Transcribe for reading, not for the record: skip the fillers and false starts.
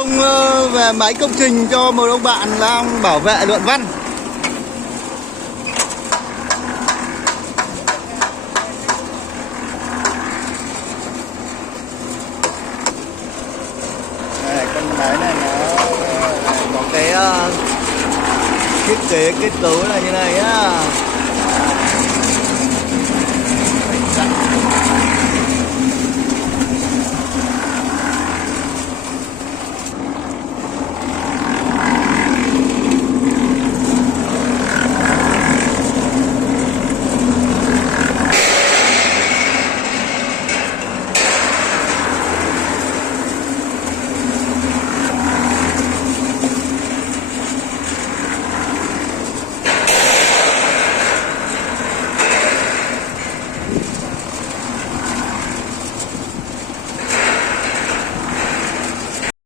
công về máy công trình cho một ông bạn đang bảo vệ luận văn. Đây, con máy này nó có cái thiết kế kết cấu là như này nhá.